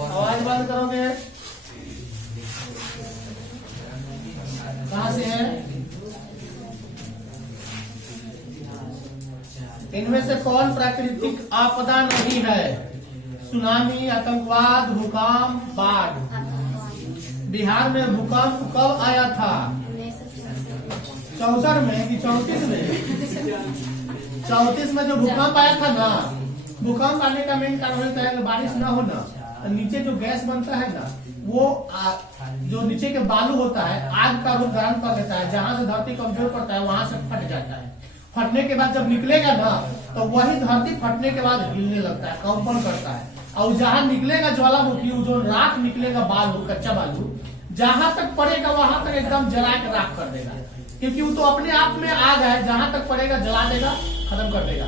आवाज बंद करोगे? कहाँ से है? इनमें से कौन प्राकृतिक आपदा नहीं है? सुनामी, आतंकवाद, भूकंप, बाढ़। बिहार में भूकंप कब आया था? 64 में कि 34 में? 34 में जो भूकंप आया था ना, भूकंप आने का मेन कारण होता है कि बारिश ना होना, नीचे जो गैस बनता है ना, वो जो नीचे के बालू होता है आग का रूप धारण कर लेता है, जहां से धरती कमजोर पड़ता है वहां से फट जाता है। फटने के बाद जब निकलेगा ना, तो वही धरती फटने के बाद हिलने लगता है, कंपन करता है, और जहां निकलेगा ज्वालामुखी, जो राख निकलेगा बालू, कच्चा बालू, जहां तक पड़ेगा वहां तक एकदम जला के राख कर देगा, क्योंकि वो तो अपने आप में आग है, जहां तक पड़ेगा जला देगा, खत्म कर देगा।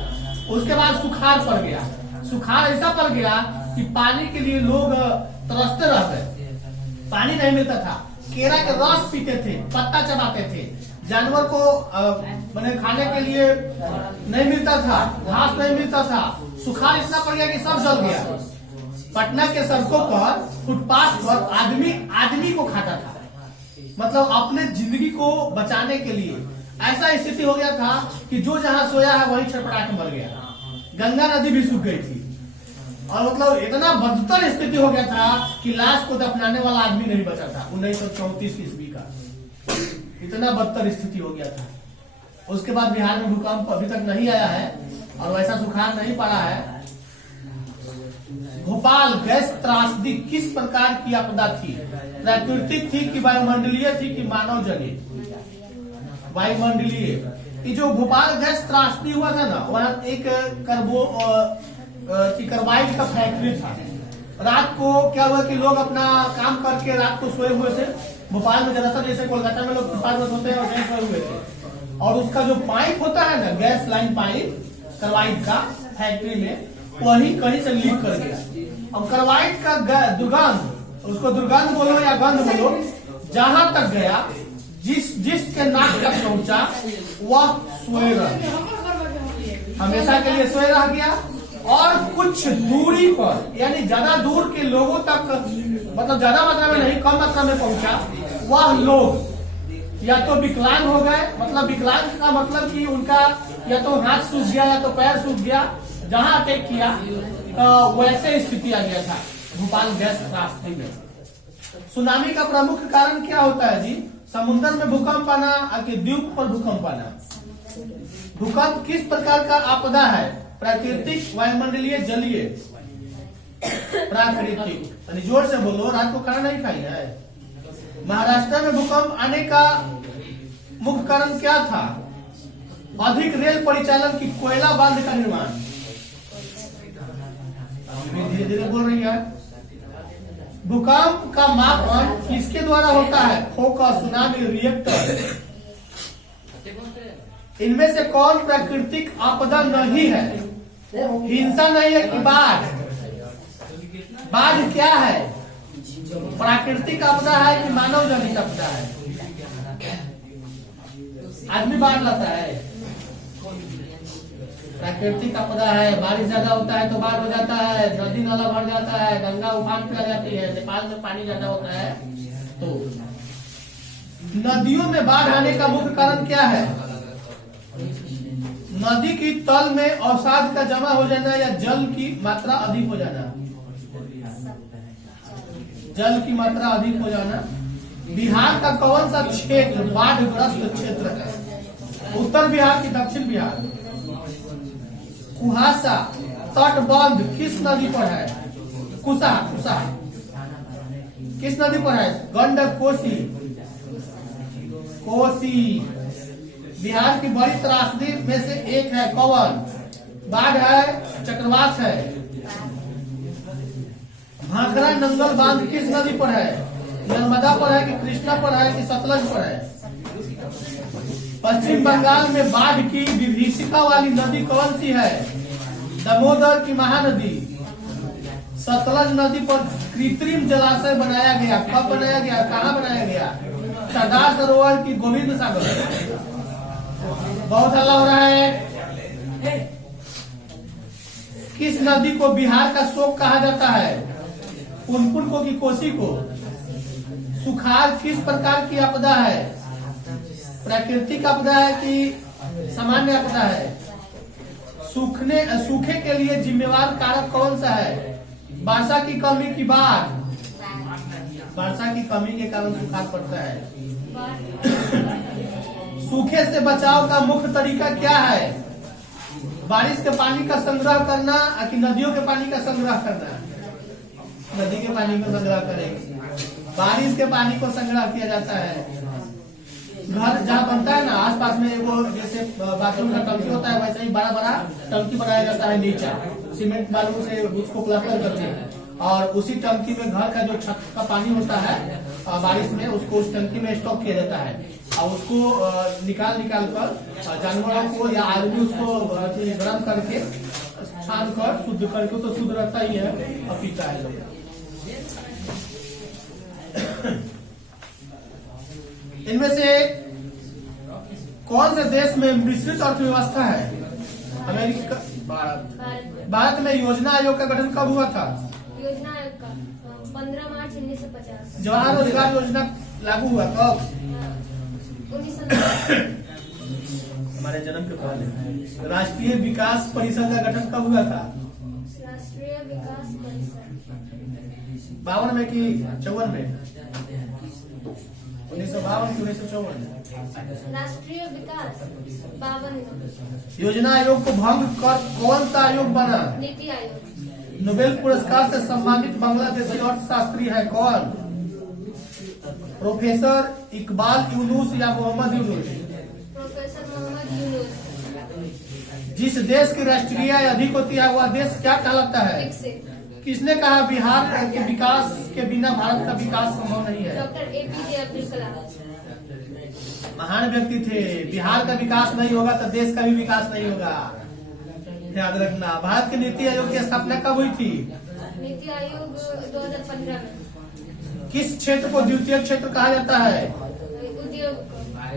उसके बाद सुखाड़ पड़ गया। सुखाड़ ऐसा पड़ गया कि पानी के लिए लोग तरसते रहते, पानी नहीं मिलता था। केरा के रस पीते थे, पत्ता चबाते थे, जानवर को मैंने खाने के लिए नहीं मिलता था, घास नहीं मिलता था। सुखाड़ इतना पड़ गया कि सब जल गया। पटना के सड़कों पर, फुटपाथ पर आदमी को खाता था, मतलब अपने जिंदगी को बचाने के लिए। ऐसा स्थिति हो गया था कि जो जहां सोया है वही छटपटा के मर गया। गंगा नदी भी सूख गई थी, और मतलब इतना बदतर स्थिति हो गया था कि लाश को दफनाने वाला आदमी नहीं बचा था। 1934 ईस्वी का इतना बदतर स्थिति हो गया था। उसके बाद बिहार में भूकंप अभी तक नहीं आया है, और वैसा सुखाड़ नहीं पड़ा है। भोपाल गैस त्रासदी किस प्रकार की आपदा थी? प्राकृतिक थी कि वायुमंडलीय थी कि मानव जनित? वायुमंडलीय। ये जो भोपाल गैस त्रासदी हुआ था ना, वहाँ एक कार्बाइड का फैक्ट्री था। रात को क्या हुआ कि लोग अपना काम करके रात को सोए हुए थे। भोपाल में ज्यादातर, जैसे कोलकाता में लोग फुटपाथ में सोते हैं, और गैस सोए हुए थे। और उसका जो पाइप होता है ना, गैस लाइन पाइप कार्बाइड का फैक्ट्री में, वही कहीं से लीक कर गया। और कार्बाइड का दुर्गंध, उसको दुर्गंध बोलो या गंध बोलो, जहां तक गया, जिसके नाक तक पहुंचा, वह सोए रह गया, हमेशा के लिए सोए रह गया। और कुछ दूरी पर, यानी ज्यादा दूर के लोगों तक, मतलब ज्यादा मात्रा में नहीं, कम मात्रा में पहुंचा, वह लोग या तो विकलांग हो गए, मतलब विकलांग का मतलब कि उनका या तो हाथ सूख गया या तो पैर सूख गया, जहां अटैक किया वैसे स्थिति आ गया था भोपाल गैस त्रासदी में। सुनामी का प्रमुख कारण क्या होता है जी? समुद्र में भूकंप आना, द्वीप पर भूकंप आना। भूकंप किस प्रकार का आपदा है? प्राकृतिक, वायुमंडलीय, जलीय? प्राकृतिक। जोर से बोलो, रात को खाना नहीं खाई है। महाराष्ट्र में भूकंप आने का मुख्य कारण क्या था? अधिक रेल परिचालन की कोयला बांध का निर्माण। धीरे धीरे बोल रही है। भूकंप का मापन किसके द्वारा होता है? Focus, tsunami, reactor. इनमें से कौन प्राकृतिक आपदा नहीं है? हिंसा नहीं है कि बाढ़? बाढ़ क्या है? प्राकृतिक आपदा है कि मानव जनित आपदा है? आदमी बाढ़ लाता है। प्राकृतिक आपदा है, बारिश ज्यादा होता है तो बाढ़ हो जाता है, नदी नाला भर जाता है, गंगा उफान पे आ जाती है, नेपाल में पानी ज्यादा होता है। तो नदियों में बाढ़ आने का मुख्य कारण क्या है? नदी की तल में अवसाद का जमा हो जाना या जल की मात्रा अधिक हो जाना? जल की मात्रा अधिक हो जाना। बिहार का कौन सा क्षेत्र बाढ़ग्रस्त क्षेत्र है? उत्तर बिहार की दक्षिण बिहार? कुहासा तटबंध किस नदी पर है? कुसा किस नदी पर है? गंडक, कोसी? कोसी। बिहार की बड़ी त्रासदी में से एक है कौन? बाढ़ है, चक्रवात है? भाखड़ा नंगल बांध किस नदी पर है? नर्मदा पर है कि कृष्णा पर है कि सतलज पर है? पश्चिम बंगाल में बाढ़ की विभीषिका वाली नदी कौन सी है? दामोदर की महानदी? सतलज नदी पर कृत्रिम जलाशय बनाया गया, कब बनाया गया, कहाँ बनाया गया? सरदार सरोवर की गोविंद सागर? बहुत हल्ला हो रहा है। किस नदी को बिहार का शोक कहा जाता है? पुनपुन को कि कोसी को? सुखाड़ किस प्रकार की आपदा है? प्राकृतिक आपदा है कि सामान्य आपदा है? सूखे के लिए जिम्मेवार कारक कौन सा है? वर्षा की कमी की बाढ़? वर्षा की कमी के कारण सुखाड़ पड़ता है। सूखे से बचाव का मुख्य तरीका क्या है? बारिश के पानी का संग्रह करना कि नदियों के पानी का संग्रह करना? नदी के पानी को संग्रह करेंगे, बारिश के पानी को संग्रह किया जाता है। घर जहाँ बनता है ना आसपास में वो जैसे बाथरूम का टंकी होता है वैसे ही बड़ा बड़ा टंकी बनाया जाता है नीचे सीमेंट बालू से उसको प्लास्टर करके, और उसी टंकी में घर का जो छत का पानी होता है बारिश में उसको उस टंकी में स्टॉक किया जाता है और उसको निकाल कर जानवरों को या आदमी उसको गर्म करके छान कर शुद्ध करके तो शुद्ध रहता ही है और पीता है लोग। इनमें से कौन से देश में मिश्रित अर्थव्यवस्था है? अमेरिका, भारत में योजना आयोग का गठन कब हुआ था? योजना आयोग का 15 मार्च 1950। जवाहर रोजगार योजना लागू हुआ कब? 1990। हमारे जन्म के पहले। राष्ट्रीय विकास परिषद का गठन कब हुआ था? राष्ट्रीय विकास परिषद 52 में कि 54 में? 1952 की 1954। राष्ट्रीय विकास 52। योजना आयोग को भंग कर कौन सा आयोग बना? नीति आयोग। नोबेल पुरस्कार से सम्मानित बांग्लादेशी अर्थशास्त्री है कौन? प्रोफेसर इकबाल यूनुस या मोहम्मद यूनुस? प्रोफेसर मोहम्मद यूनुस। जिस देश की राष्ट्रीय आय अधिक होती है वह देश क्या कहलाता है? विकसित। किसने कहा बिहार के विकास के बिना भारत का विकास संभव नहीं है? Doctor APJ Abdul Kalam. महान व्यक्ति थे। बिहार का विकास नहीं होगा तो देश का भी विकास नहीं होगा, याद रखना। भारत के नीति आयोग की स्थापना कब हुई थी? नीति आयोग 2015 में। किस क्षेत्र को द्वितीय क्षेत्र कहा जाता है? उद्योग।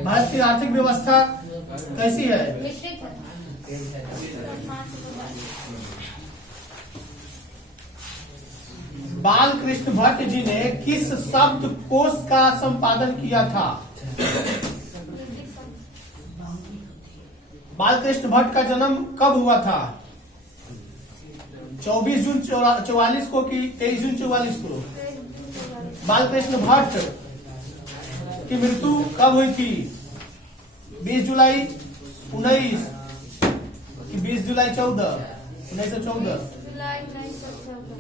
भारत की आर्थिक व्यवस्था कैसी है? मिश्रित है। बाल कृष्ण भट्ट जी ने किस शब्द कोश का संपादन किया था? बाल कृष्ण भट्ट का जन्म कब हुआ था? 24 जून 44 को कि 23 जून 44 को? बाल कृष्ण भट्ट की मृत्यु कब हुई थी? 20 जुलाई 19 कि 20 जुलाई 1914? जुलाई 1914।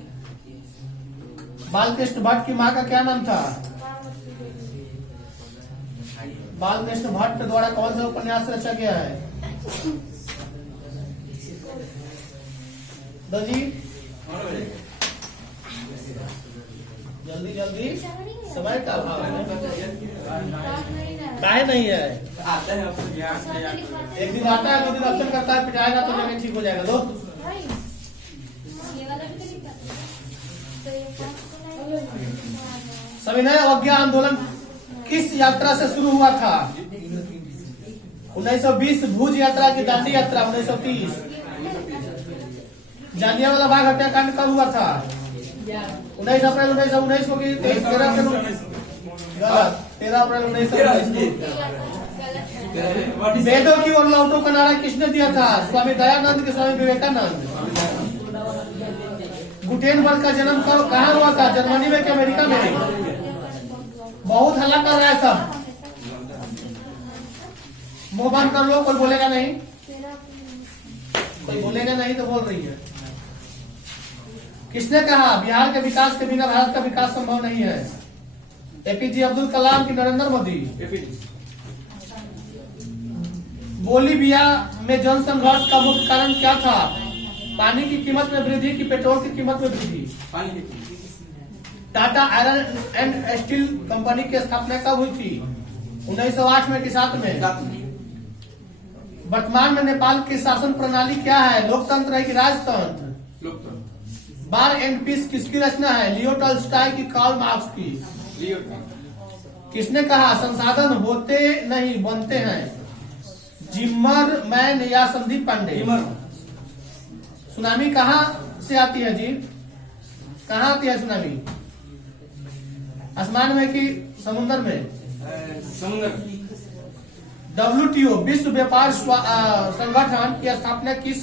बालकृष्ण भट्ट की मां का क्या नाम था? बालकृष्ण भट्ट द्वारा कौन सा उपन्यास रचा गया है? जी जल्दी जल्दी, समय का अभाव है। काहे नहीं है? एक दिन आता है 2 दिन अब्सेंट करता है, पिटाएगा तो जगह ठीक हो जाएगा। दो सविनय अवज्ञा आंदोलन किस यात्रा से शुरू हुआ था? 1920 भुज यात्रा की दांडी यात्रा 1930। जालियांवाला बाग हत्याकांड कब हुआ था? 19 अप्रैल 1919 को कि 13 अप्रैल 1919 को? वेदों की ओर लौटो का नारा किसने दिया था? स्वामी दयानंद के स्वामी विवेकानंद? गुटेनबर्ग का जन्म कहाँ हुआ था? जर्मनी में कि अमेरिका में? बहुत हल्ला कर रहा है सब, मुंह बंद कर लो। कोई बोलेगा नहीं, कोई बोलेगा नहीं तो बोल रही है। किसने कहा बिहार के विकास के बिना भारत का विकास संभव नहीं है? APJ अब्दुल कलाम की नरेंद्र मोदी? बोलीविया में जनसंघर्ष का मुख्य कारण क्या था? पानी की कीमत में वृद्धि की पेट्रोल की कीमत में वृद्धि? Tata iron and steel company की स्थापना कब हुई थी? 1908 में कि 7 में? वर्तमान में नेपाल की शासन प्रणाली क्या है? लोकतंत्र है कि राजतंत्र? लोकतंत्र। बार एंड पीस किसकी रचना है? लियो टॉल्स्टॉय की, कार्ल मार्क्स की? किसने कहा संसाधन होते नहीं बनते हैं? जिम्मरमैन या संदीप पांडे? सुनामी कहाँ से आती है जी? कहाँ आती है सुनामी? आसमान में कि समुद्र में? समुद्र। WTO विश्व व्यापार संगठन की स्थापना किस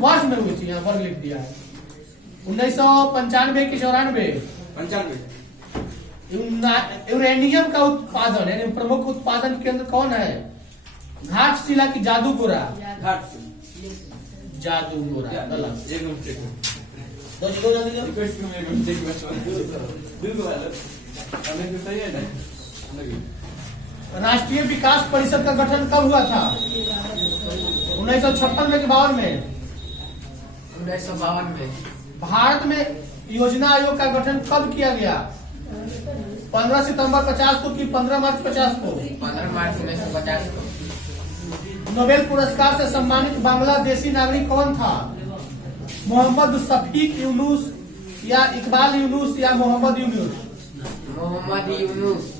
वर्ष में हुई थी? यहाँ वर्ग लिख दिया है। 1995 की 94? 95। यूरेनियम का उत्पादन यानी प्रमुख उत्पादन केंद्र कौन है? घाटशिला की जादूगोरा? घाट। जादूगोरा गलत। एक मिनट चेक दो जल्दी रिक्वेस्ट में एक मिनट चेक बिल्कुल हमें तो सही है ना। राष्ट्रीय विकास परिषद का गठन कब हुआ था? 1956 में कि 52 में? 1952 में। भारत में योजना आयोग का गठन कब किया गया? 15 सितंबर 50 को कि 15 मार्च 50 को? 15 मार्च 1950 को। नोबेल पुरस्कार से सम्मानित बांग्लादेशी नागरिक कौन था? मोहम्मद शफीक यूनुस या इकबाल यूनुस या मोहम्मद यूनुस? मोहम्मद यूनुस।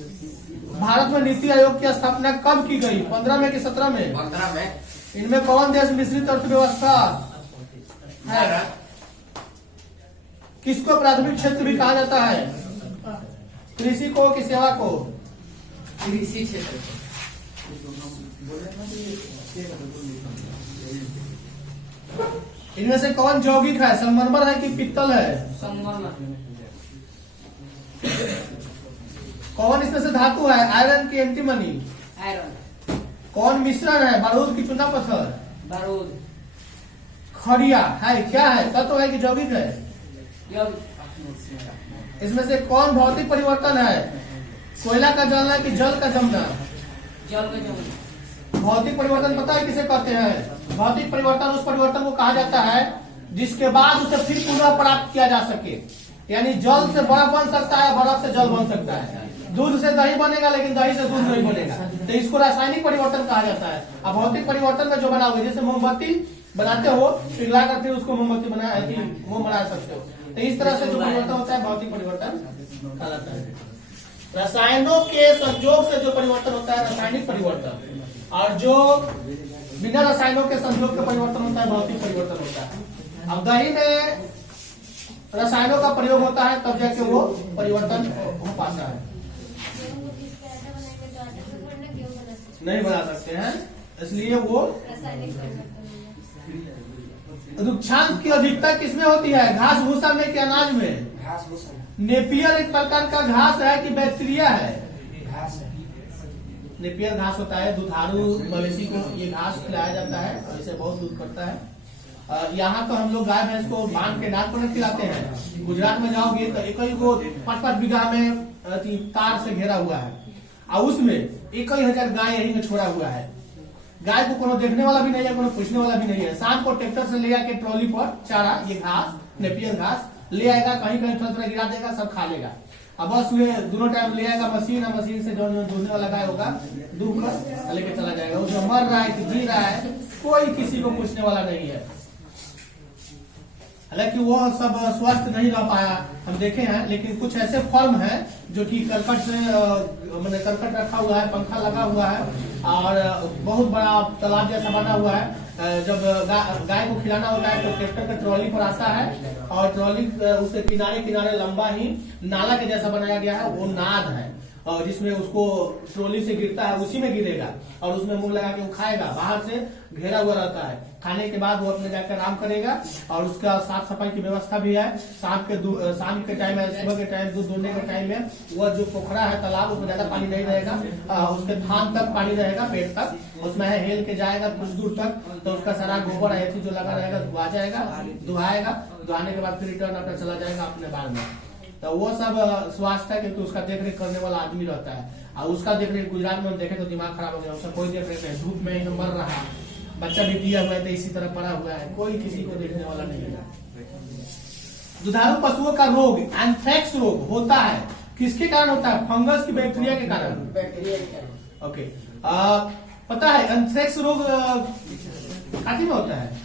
भारत में नीति आयोग की स्थापना कब की गई? 15 में कि 17 में? 15 में। इनमें कौन देश मिश्रित अर्थव्यवस्था है? किसको प्राथमिक क्षेत्र भी कहा जाता है? कृषि को कि सेवा को? कृषि क्षेत्र। इनमें से कौन यौगिक है? संगमरमर है कि पित्तल है? कौन इसमें से धातु है? आयरन की एंटीमनी? आयरन। कौन मिश्रण है? बारूद की चूना पत्थर? बारूद। खड़िया है क्या है? तत्व है कि यौगिक है? इसमें से कौन भौतिक परिवर्तन है? कोयला का जलना कि जल का जमना? जल का जमना। भौतिक परिवर्तन पता है किसे कहते हैं? भौतिक परिवर्तन उस परिवर्तन को कहा जाता है जिसके बाद उसे फिर पुनः प्राप्त किया जा सके। यानी जल से बर्फ बन सकता है, बर्फ से जल बन सकता है, दूध से दही बनेगा लेकिन दही से दूध नहीं बनेगा। तो इसको रासायनिक परिवर्तन कहा जाता है। अब भौतिक परिवर्तन में जो बना हुआ, जैसे मोमबत्ती बनाते हो पिघला कर फिर उसको मोमबत्ती बना सकते हो। तो इस तरह से जो परिवर्तन होता है भौतिक परिवर्तन कहलाता है। रसायनों के संयोग से जो परिवर्तन होता है रासायनिक परिवर्तन, और जो बिना रसायनों के संयोग के परिवर्तन होता है भौतिक परिवर्तन होता है। अब दही में रसायनों का प्रयोग होता है तब जाके वो परिवर्तन हो पाता है। नहीं बना सकते हैं, इसलिए वो रुक्षांश की अधिकता किसमें होती है? घास भूसा में कि अनाज में? घास भूसा। नेपियर एक प्रकार का घास है कि बैक्टीरिया है? घास है। नेपियर घास होता है, दुधारू मवेशी को ये घास खिलाया जाता है और इसे बहुत दूध करता है। यहाँ तो हम लोग गाय भैंस को बांध के नाक पर खिलाते हैं। गुजरात में जाओगे तो एक ही को 5-5 बीघा में तार से घेरा हुआ है और उसमें 1,000 गाय यही में छोड़ा हुआ है। गाय को कोनो देखने वाला भी नहीं है, कोनो पूछने वाला भी नहीं है। शाम को ट्रैक्टर से ले आके ट्रॉली पर चारा, ये घास नेपियर घास ले आएगा, कहीं कहीं थोड़ा गिरा देगा, सब खा लेगा। अब बस वे दोनों टाइम ले आएगा मशीन, और मशीन से जो दूधने वाला गाय होगा दूध कर लेके चला जाएगा। वो जो मर रहा है कि जी रहा है कोई किसी को पूछने वाला नहीं है। हालांकि वो सब स्वस्थ नहीं रह पाया हम देखे हैं, लेकिन कुछ ऐसे फॉर्म है जो कि करकट से मैंने करकट रखा हुआ है, पंखा लगा हुआ है और बहुत बड़ा तालाब जैसा बना हुआ है। जब गाय को खिलाना होता है तो ट्रैक्टर के ट्रॉली पर आता है और ट्रॉली उसके किनारे किनारे लंबा ही नाला के जैसा बनाया गया है, वो नाद है और जिसमें उसको ट्रॉली से गिरता है उसी में गिरेगा और उसमें मुंह लगा के वो खाएगा। बाहर से घेरा हुआ रहता है। खाने के बाद वो अपने जाकर आराम करेगा और उसका साफ सफाई की व्यवस्था भी है। शाम के टाइम है, सुबह के टाइम दूध दूहने के टाइम में वो जो पोखरा है तालाब उसमें ज्यादा पानी नहीं रहेगा, उसके थान तक पानी रहेगा, पेट तक उसमें है, हेल के जाएगा कुछ दूर तक तो उसका सारा गोबर ऐसी जो लगा रहेगा धुआ जाएगा, दुहाएगा, दुहाने के बाद फिर रिटर्न अपना चला जाएगा अपने बार में। तो वो सब स्वास्थ्य है क्योंकि उसका देखरेख करने वाला आदमी रहता है और उसका देखरेख गुजरात में देखे तो दिमाग खराब हो गया, उसका कोई देखरेख नहीं। धूप में ही मर रहा है, बच्चा भी दिया हुआ है तो इसी तरह पड़ा हुआ है, कोई किसी को देखने वाला नहीं है। दुधारू पशुओं का रोग एंथ्रेक्स रोग होता है, किसके कारण होता है? फंगस की बैक्टीरिया के कारण? बैक्टीरिया के कारण। ओके, पता है एंथ्रेक्स रोग खांसी में होता है।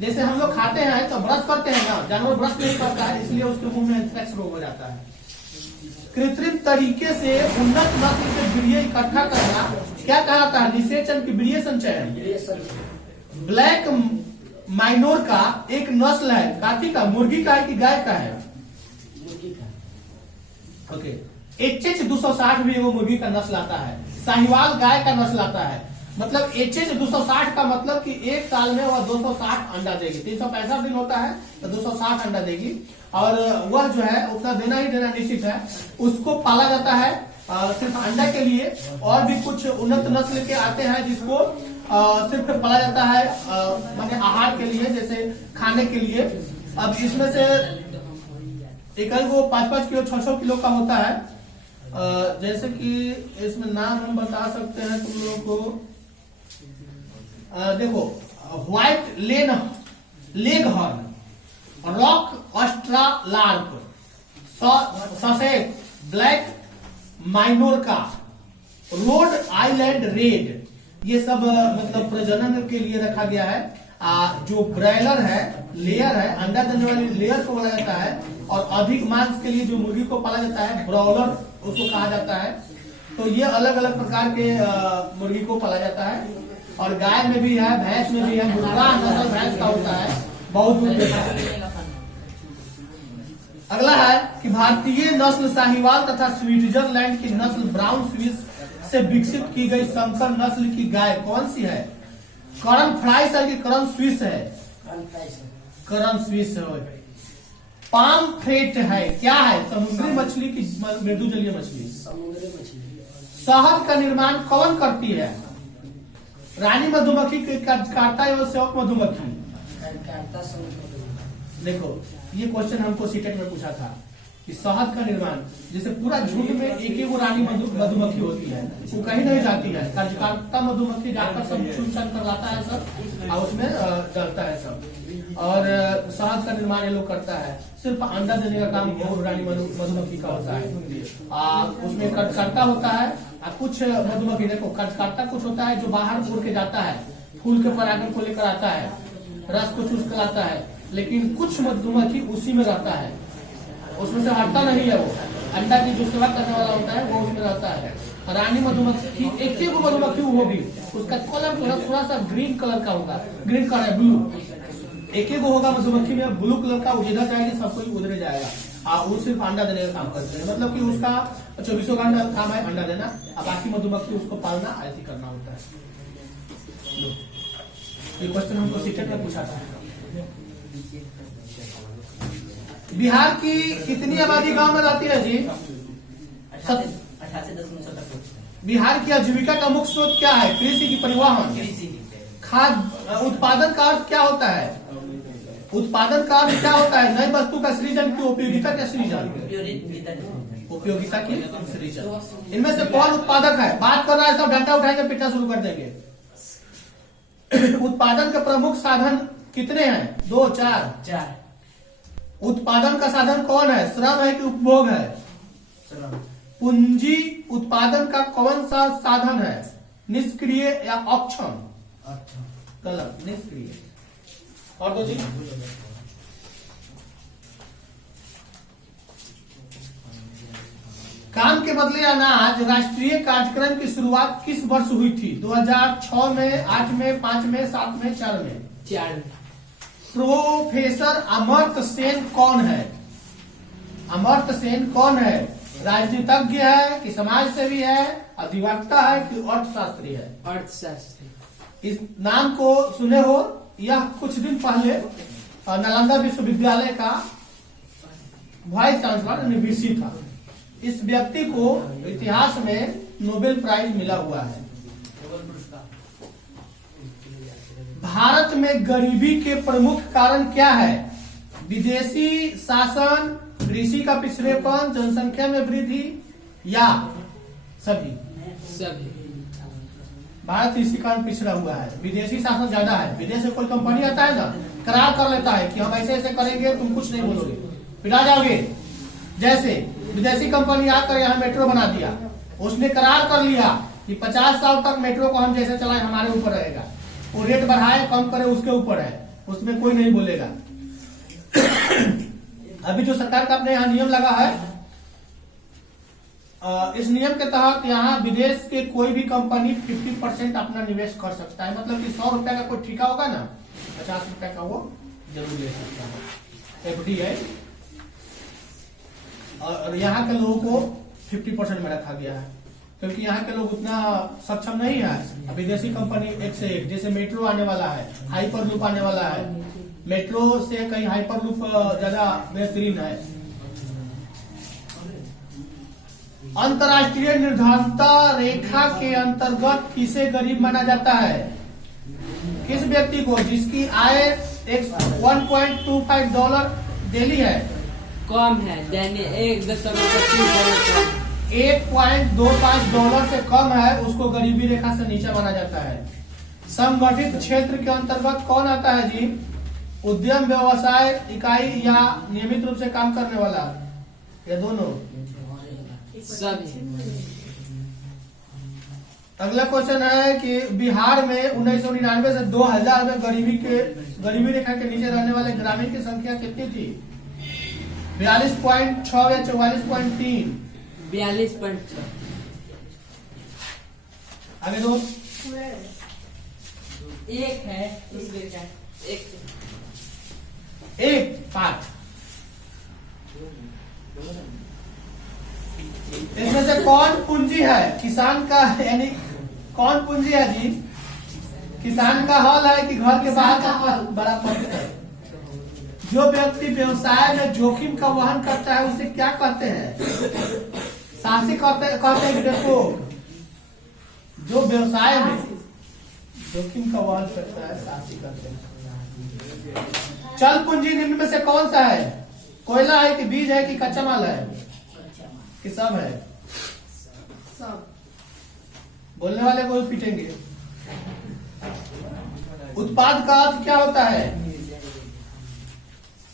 जैसे हम लोग खाते हैं तो ब्रश करते हैं ना, जानवर ब्रश नहीं करता है इसलिए उसके मुंह में एंथ्रेक्स रोग हो जाता है। कृत्रिम तरीके से उन्नत नस्ल के बीड़िए इकट्ठा करना क्या कहलाता है? निषेचन की बीड़िए संचयन। ब्लैक माइनोर का एक नस्ल है, काठी का, मुर्गी का है कि गाय का है? मुर्गी का। ओके। HH 260 भी वो मुर्गी का नस्ल आता है। साहिवाल गाय का नस्ल आता है। मतलब HH 260 का मतलब कि एक साल में वह 260 अंडा देगी। 365 दिन होता है तो 260 अंडा देगी, और वह जो है उतना देना ही देना निश्चित है। उसको पाला जाता है सिर्फ अंडा के लिए, और भी कुछ उन्नत नस्ल के आते हैं जिसको सिर्फ पाला जाता है माने आहार के लिए, जैसे खाने के लिए। अब इसमें से एक वो 5-5 किलो 600 किलो का होता है। जैसे कि इसमें नाम हम बता सकते हैं तुम लोगों को। देखो, white leghorn, rock australorp, Sussex black Minorca, Rhode Island red, ये सब मतलब प्रजनन के लिए रखा गया है। जो ब्रॉयलर है, लेयर है, अंडा देने वाली लेयर को बोला जाता है, और अधिक मांस के लिए जो मुर्गी को पाला जाता है ब्रॉयलर उसको कहा जाता है। तो ये अलग अलग प्रकार के मुर्गी को पाला जाता है। और गाय में भी है, भैंस में भी है। मुर्गा नस्ल भैंस का होता है, बहुत दूध देता है। अगला है कि भारतीय नस्ल साहिवाल तथा स्विट्जरलैंड की नस्ल ब्राउन स्विस से विकसित की गई संकर नस्ल की गाय कौन सी है? करन फ्राइस है कि करन स्विस है? करन स्विस है। पाम फ्रेट है, क्या है? समुद्री मछली की मृदु जलीय मछली। समुद्री मछली। शहद का निर्माण कौन करती है? रानी मधुमक्खी, कांटा एवं सेवक मधुमक्खी। देखो, ये क्वेश्चन हमको सीटेट में पूछा था कि शहद का निर्माण, जैसे पूरा झुंड में एक वो रानी मधुमक्खी होती है, वो कहीं नहीं जाती है, कार्यकर्ता मधुमक्खी जाकर सब चुन कर लाता है सब, और उसमें डलता है सब। और शहद का निर्माण ये लोग करता है। सिर्फ अंडा देने का काम वो रानी मधुमक्खी का होता है। उसमें कर्ता होता है, कुछ मधुमक्खी, देखो कर्ता कुछ होता है जो बाहर उड़ के जाता है, फूल के परागण को लेकर आता है, रस को चूस कर आता है, लेकिन कुछ मधुमक्खी उसी में रहता है, उसमें से हटता नहीं है। वो अंडा की जो सेवा करने वाला होता है वो उसमें रहता है। रानी मधुमक्खी एक ही मधुमक्खी होगी, उसका कलर थोड़ा सा ग्रीन कलर का होगा, ग्रीन कलर है, ब्लू। एक ही होगा मधुमक्खी में ब्लू कलर का, उधर जाएगी सब कोई उधर जाएगा। वो सिर्फ अंडा देने का काम करते हैं, मतलब कि उसका 24 घंटा काम है अंडा देना, और बाकी मधुमक्खी उसको पालना ऐसे करना होता है। ये क्वेश्चन हमको सीटेट में पूछा था। बिहार की कितनी आबादी गांव में रहती है जी? 88.7। बिहार की आजीविका का मुख्य स्रोत क्या है? कृषि की परिवहन। खाद्य उत्पादन का अर्थ क्या होता है? उत्पादन का अर्थ क्या होता है? नई वस्तु का सृजन की उपयोगिता का सृजन। उपयोगिता की सृजन। इनमें से कौन उत्पादक है? बात कर रहा है सब, डंडा उठाएंगे पिटना शुरू कर देंगे। उत्पादन के प्रमुख साधन कितने हैं? 2, 4। उत्पादन का साधन कौन है? श्रम है कि उपभोग है? पूंजी उत्पादन का कौन सा साधन है? निष्क्रिय या अक्षम? गलत, निष्क्रिय। और दो जी, काम के बदले अनाज राष्ट्रीय कार्यक्रम की शुरुआत किस वर्ष हुई थी? 2006 में, 8 में, 5 में, 7 में, 4 में? 4। प्रोफेसर अमर्त्य सेन कौन है? अमर्त्य सेन कौन है? राजनीतिज्ञ है कि समाज सेवी है, अधिवक्ता है कि अर्थशास्त्री है? अर्थशास्त्री। इस नाम को सुने हो? यह कुछ दिन पहले नालंदा विश्वविद्यालय का वाइस चांसलर वीसी था। इस व्यक्ति को इतिहास में नोबेल प्राइज मिला हुआ है। भारत में गरीबी के प्रमुख कारण क्या है? विदेशी शासन, कृषि का पिछड़ेपन, जनसंख्या में वृद्धि, या सभी? भारत इसी कारण पिछड़ा हुआ है। विदेशी शासन ज्यादा है। विदेश से कोई कंपनी आता है ना, करार कर लेता है कि हम ऐसे ऐसे करेंगे, तुम कुछ नहीं बोलोगे, पिटा जाओगे। जैसे विदेशी कंपनी आकर यहाँ मेट्रो बना दिया, उसने करार कर लिया कि 50 साल तक मेट्रो को हम जैसे चलाए हमारे ऊपर रहेगा। वो रेट बढ़ाए कम करे उसके ऊपर है, उसमें कोई नहीं बोलेगा। अभी जो सरकार का अपने यहाँ नियम लगा है, इस नियम के तहत यहाँ विदेश के कोई भी कंपनी 50% अपना निवेश कर सकता है। मतलब कि 100 रुपया का कोई ठेका होगा ना, ₹50 का वो जरूर ले सकता है, FD है। और यहाँ के लोगों को 50% में रखा गया है, क्योंकि यहाँ के लोग उतना सक्षम नहीं है। विदेशी कंपनी एक से एक, जैसे मेट्रो आने वाला है, हाइपर लूप आने वाला है, मेट्रो से कहीं हाइपर लूप ज्यादा बेहतरीन है। अंतर्राष्ट्रीय निर्धनता रेखा के अंतर्गत किसे गरीब माना जाता है? किस व्यक्ति को जिसकी आय $1.25 डेली है, कम है, दैनिक $1.25 $1.25 से कम है, उसको गरीबी रेखा से नीचे माना जाता है। संगठित क्षेत्र के अंतर्गत कौन आता है जी? उद्यम, व्यवसाय इकाई या नियमित रूप से काम करने वाला, ये दोनों। सभी। अगला क्वेश्चन है कि बिहार में 1999 से 2000 में गरीबी रेखा के नीचे रहने वाले ग्रामीण की संख्या कितनी थी? 42.6 या 44.3? 42.6। आगे दो। एक है इसमें का एक पाठ। इसमें से कौन पूंजी है? किसान का, यानी कौन पूंजी है जी? किसान का हल है कि घर के बाहर का हल? बड़ा फर्क है। जो व्यक्ति व्यवसाय में जोखिम का वहन करता है उसे क्या कहते हैं? साहसी कहते हैं कि देखो, जो व्यवसाय में जोखिम का वहन करता है साहसी कहते हैं। चल पूंजी निम्न में से कौन सा है? कोयला है कि बीज है कि कच्चा माल है कि सब है? सब। बोलने वाले को भी पीटेंगे। उत्पाद का अर्थ क्या होता है?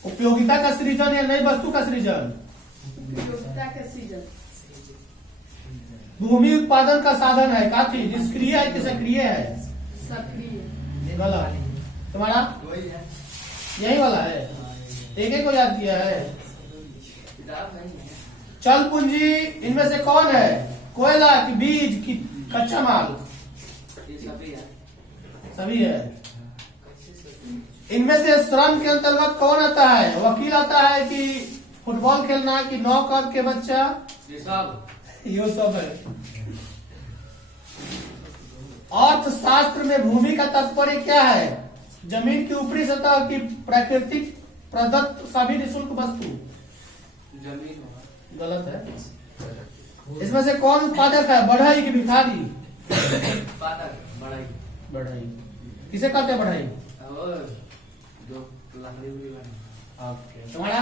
उपयोगिता का सृजन या नई वस्तु का सृजन? उपयोगिता का सृजन। भूमि उत्पादन का साधन है, काफी निष्क्रिय है कि सक्रिय है? सक्रिय। गलत। तुम्हारा यही वाला है, एक एक को याद किया है। चल पूंजी इनमें से कौन है? कोयला की बीज की कच्चा माल? सभी है। इनमें से श्रम के अंतर्गत कौन आता है? वकील आता है कि फुटबॉल खेलना कि नौकर के बच्चा? ये सब है। अर्थशास्त्र में भूमि का तात्पर्य क्या है? जमीन की ऊपरी सतह की प्राकृतिक प्रदत्त सभी निःशुल्क वस्तु? गलत है। इसमें से कौन उत्पादक है? बढ़ई की भिखारी? बढ़ई। किसे कहते हैं बढ़ई? तुम्हारा